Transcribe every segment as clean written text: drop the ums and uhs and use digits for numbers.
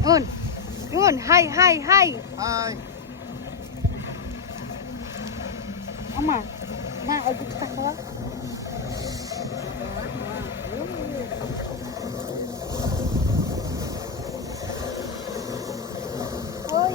ইমন high high high high আমার না একটু তাকাও ওই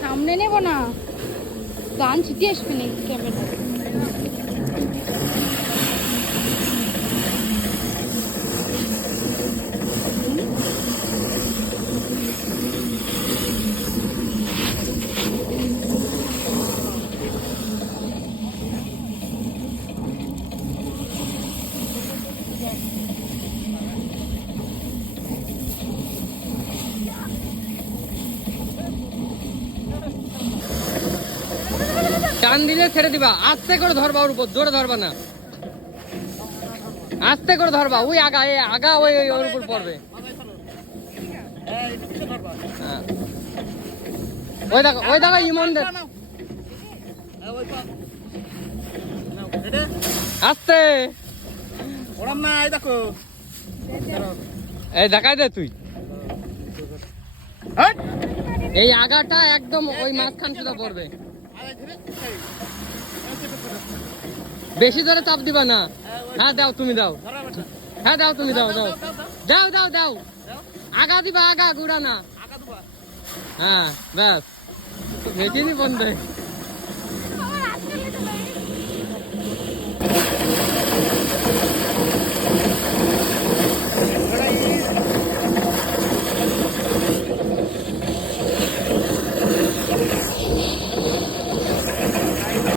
সামনে নেব না গান ছিটি আসবে না ক্যামেরা টান দিলে ছেড়ে দিবা, আস্তে করে ধরবা, ওর উপর জোরে ধরবা না, আস্তে করে ধরবা, ওই আগা আগা ওই ওর উপর পড়বে। ওই দেখো ইমন আস্তে এই দেখাই দে তুই, এই আগাটা একদম ওই মাঝখান সুদা পড়বে, বেশি জোরে চাপ দিবা না। হ্যাঁ দাও, তুমি দাও, হ্যাঁ দাও, তুমি দাও, দাও দাও দাও দাও, আগা দিবা, আগা গুড়া না, হ্যাঁ ব্যাস দেখিনি বন্ধে।